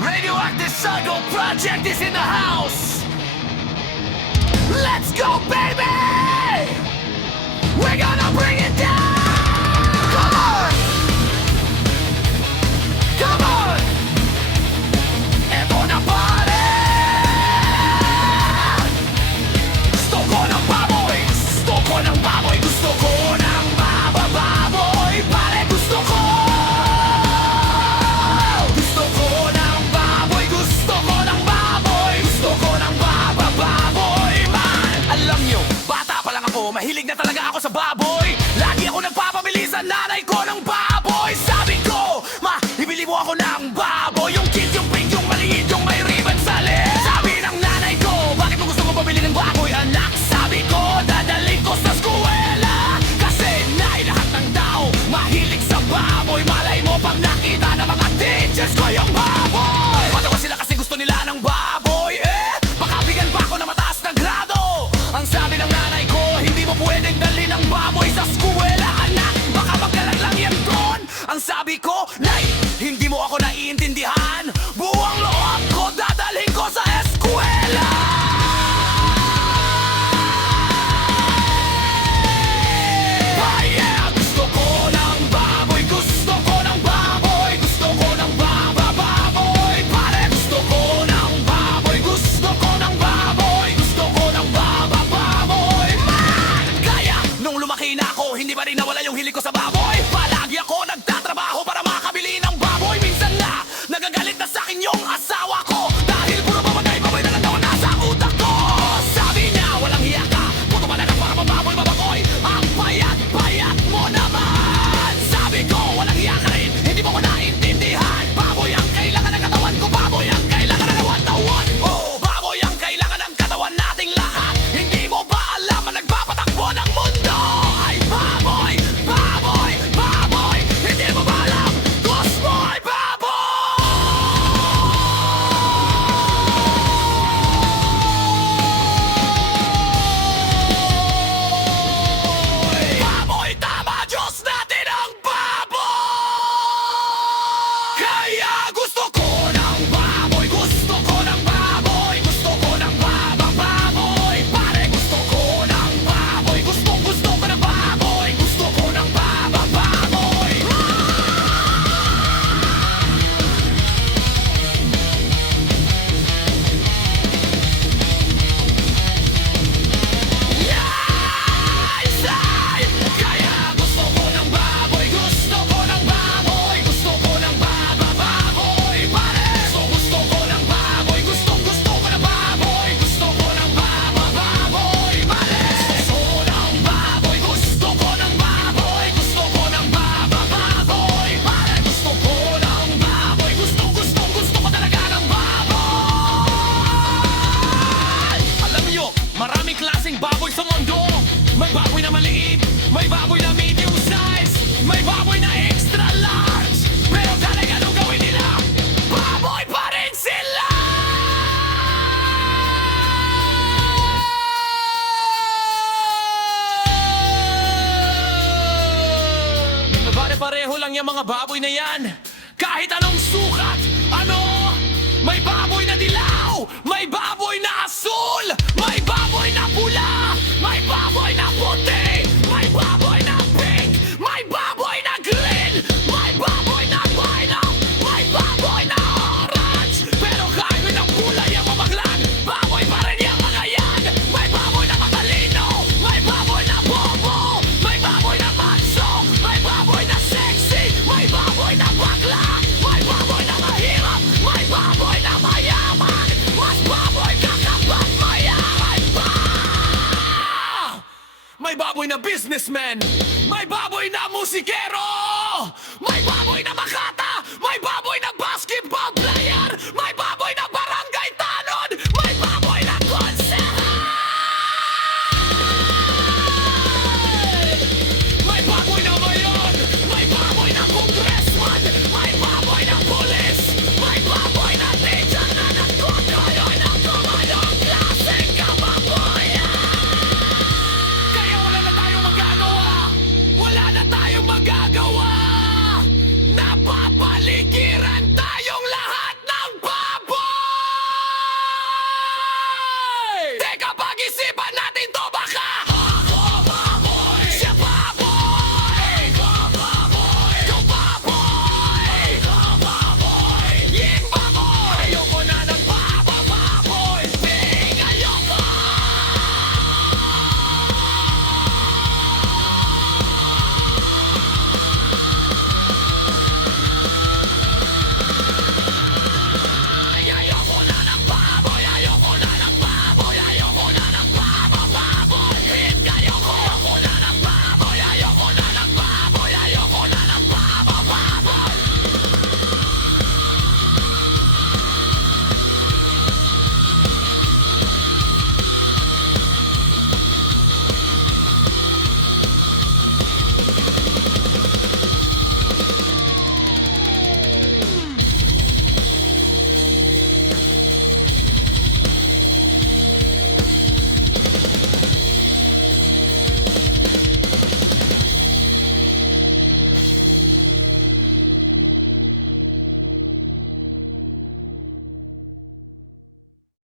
Radioactive Psycho Project is in the house. Let's go, baby! We're gonna bring it down! Come on! Come on! Eto na pare! Gusto ko ng baboy! Gusto ko ng baboy! Gusto ko ng baboy! Pare, gusto ko! Gusto ko ng baboy! Gusto ko ng baboy! Gusto ko ng baboy! Man! Alam nyo, bata pa lang ako, mahilig na talaga ako sa baboy. Lagi ako nagpapamili sa nanay ko ng baboy. Sabi ko, ma, ibili mo ako ng baboy. Yung cute, yung pink, yung maliit, yung may ribbon sa leg. Sabi ng nanay ko, bakit mo gusto ko pabili ng baboy, anak? Sabi ko, dadalhin ko sa eskwela. Kasi nai lahat ng tao mahilig sa baboy. Malay mo pag nakita ng mga teachers ko yung baboy. Matawa sila kasi gusto nila ng baboy. Baka bigyan pa ako ng mataas na grado. Ang sabi ng nanay ko, hindi mo pwedeng dalhin ang baboy sa eskwela, anak. Baka magkalag lang yan doon. Ang sabi ko, nay, hindi mo ako naiintindihan. Buwang loob ko, dadalhin ko sa eskwela. Ah, yeah! Gusto ko ng baboy. Gusto ko ng baboy. Gusto ko ng baboy. Pare, gusto ko ng baboy. Gusto ko ng baboy. Gusto ko ng baboy. Man! Kaya, nung lumaki na ako, hindi pa rin nawala yung hilig ko sa baboy. Palagi ako nagtatrabaho para makabili ng baboy. Minsan na, nagagalit na sa akin yung asawa ko. Dahil puro baboy na lang daw ang nasa utak ko. Sabi niya, walang hiya ka. Puto malagang para mababoy, babakoy. Ang payat mo naman. Sabi ko, walang hiya ka rin. Hindi mo ko naintindihan. Baboy ang kailangan ng katawan ko. Baboy ang kailangan ng katawan. Oh, baboy ang kailangan ng katawan nating lahat. Hindi mo ba alam na nagpapatakbo ng mundo ay baboy? Hindi mo ba alam? Gusto ay baboy! Baboy, tama! Diyos natin ang baboy! Kaya gusto ko ng baboy. Gusto ko ng baboy. Gusto ko ng baboy. Pare, gusto ko ng baboy. Gusto ko ng baboy. Gusto ko ng baboy. Kaya gusto ko ng baboy. Gusto ko ng baboy. Gusto ko ng baboy. Pare, gusto ko ng baboy. Gusto ko ng baboy. Gusto ko ng baboy. Pare, gusto ko ng baboy. Gusto ko ng baboy. Gusto ko ng baboy. Pare, gusto ko ng baboy. Gusto ko talaga ng baboy. Alam niyo, maraming klaseng baboy sa mundo. May baboy na maliit, may baboy na medium size, may baboy na extra large. Pero talaga anong gawin nila? Baboy pa rin sila! Pare-pareho lang yung mga baboy na yan. Kahit anong sukat, ano? May baboy na dilaw, may baboy na asul, may baboy na pula, may baboy na puti, may baboy na pink, may baboy na green, may baboy na violet, may baboy na orange. Pero kahit ng kulay ang mabaglan, baboy pa rin yung mga yan. May baboy na matalino, may baboy na bobo, may baboy na macho, may baboy na sexy, may baboy na bakla, may baboy na mahirap, may baboy na mayaman. Mas baboy ka kapag mayaman pa. May baboy na businessman, may baboy na musikero, may baboy na makata, may baboy